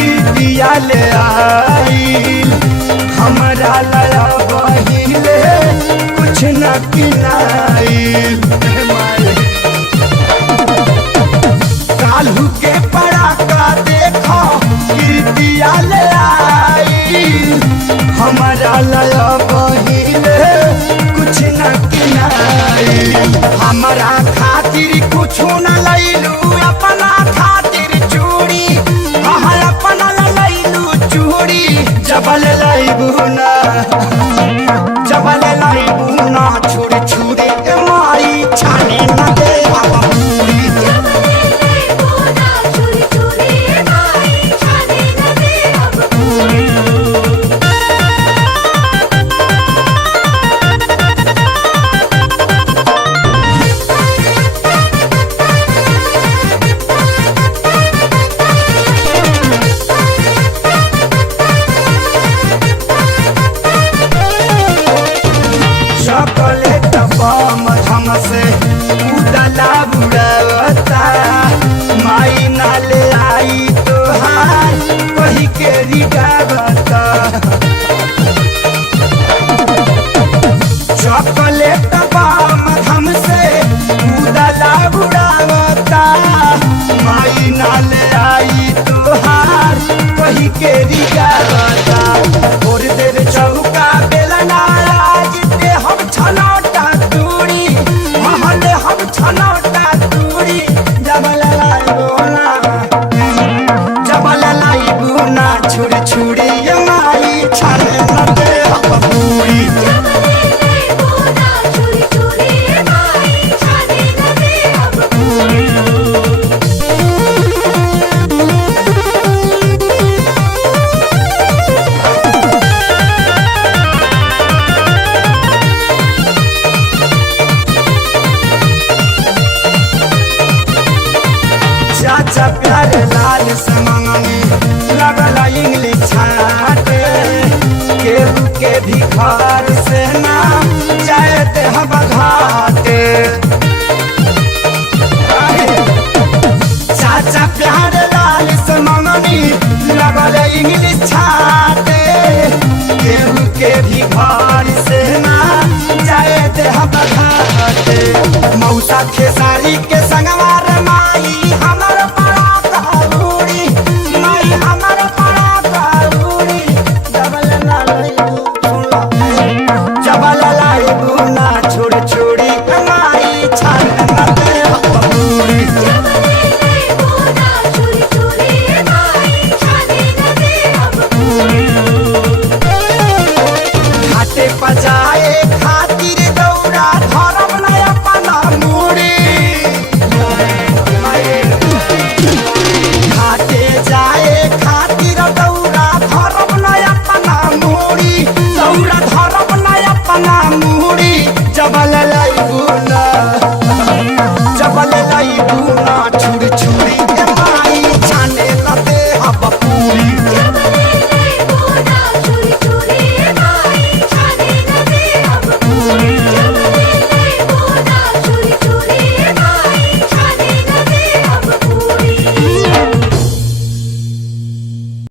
गिरदिया ले आइल हमरा लया बहिले कुछ न किनाइल कालू के पड़ाका देखो गिरदिया ले आइल हमरा लया बहिले कुछ न किनाइल हमरा खातिर कुछ न लैलू अपना खातिर चूड़ी अपना लैलू चूड़ी जबल लैबू ना जबल लैबू ना छुरी छुरी माई छाने न दे चॉकलेट बम धम से उड़ला बुड़ावता माई नाले आई तोहार कही के रिगावता चॉकलेट बम धम से उड़ला बुड़ावता माई नाले आई तोहार कही के रिगावता और देर चौका बेलना हम छनौटा दूरी महले हम छनौटा दूरी जबल लाइबू ना छुरी छुरी माई छाने न दे पूरी चाचा प्यारे लाल से मंगनी लगला इंग्लिश छाटे केहू के भी घर से ना जाते हम घाटे चाचा प्यारे लाल से मंगनी लगला इंग्लिश छाटे केहू के भी घर से ना जाते हम घाटे मौसा खेसारी